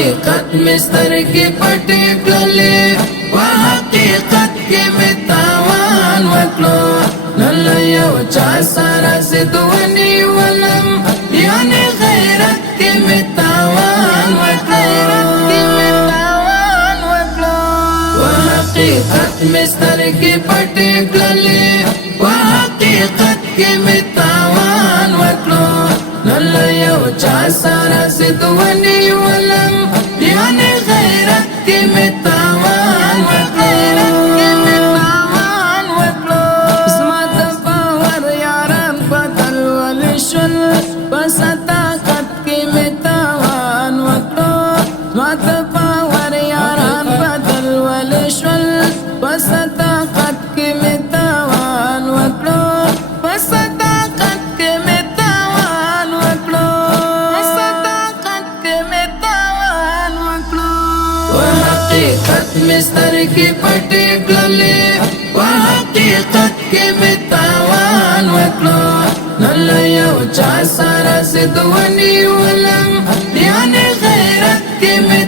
حقیقت مستر کی پټې کړلې په حقیقت کې مې تاوان وکړو نن یو چا سره زدونی ولم یعنی غیرت کې مې تاوان وکړو په حقیقت مستر کی پټې کړلې په حقیقت کې مې تاوان وکړو نن یو چا سره زدونی ولم یعنی غیرت کې مې تاوان وکړو زما د باور یاران بدل ولې شول په صداقت کې مې تاوان وکړو زما د باور یاران بدل ولې شول په صداقت کې مې تاوان وکړو په صداقت کې مې تاوان وکړو په صداقت کې مې تاوان وکړو په حقیقت مستر کی پټې کړلې په حقیقت کې مې تاوان وکړو نن یو چا سره زدونی ولم یعنی غیرت کې مې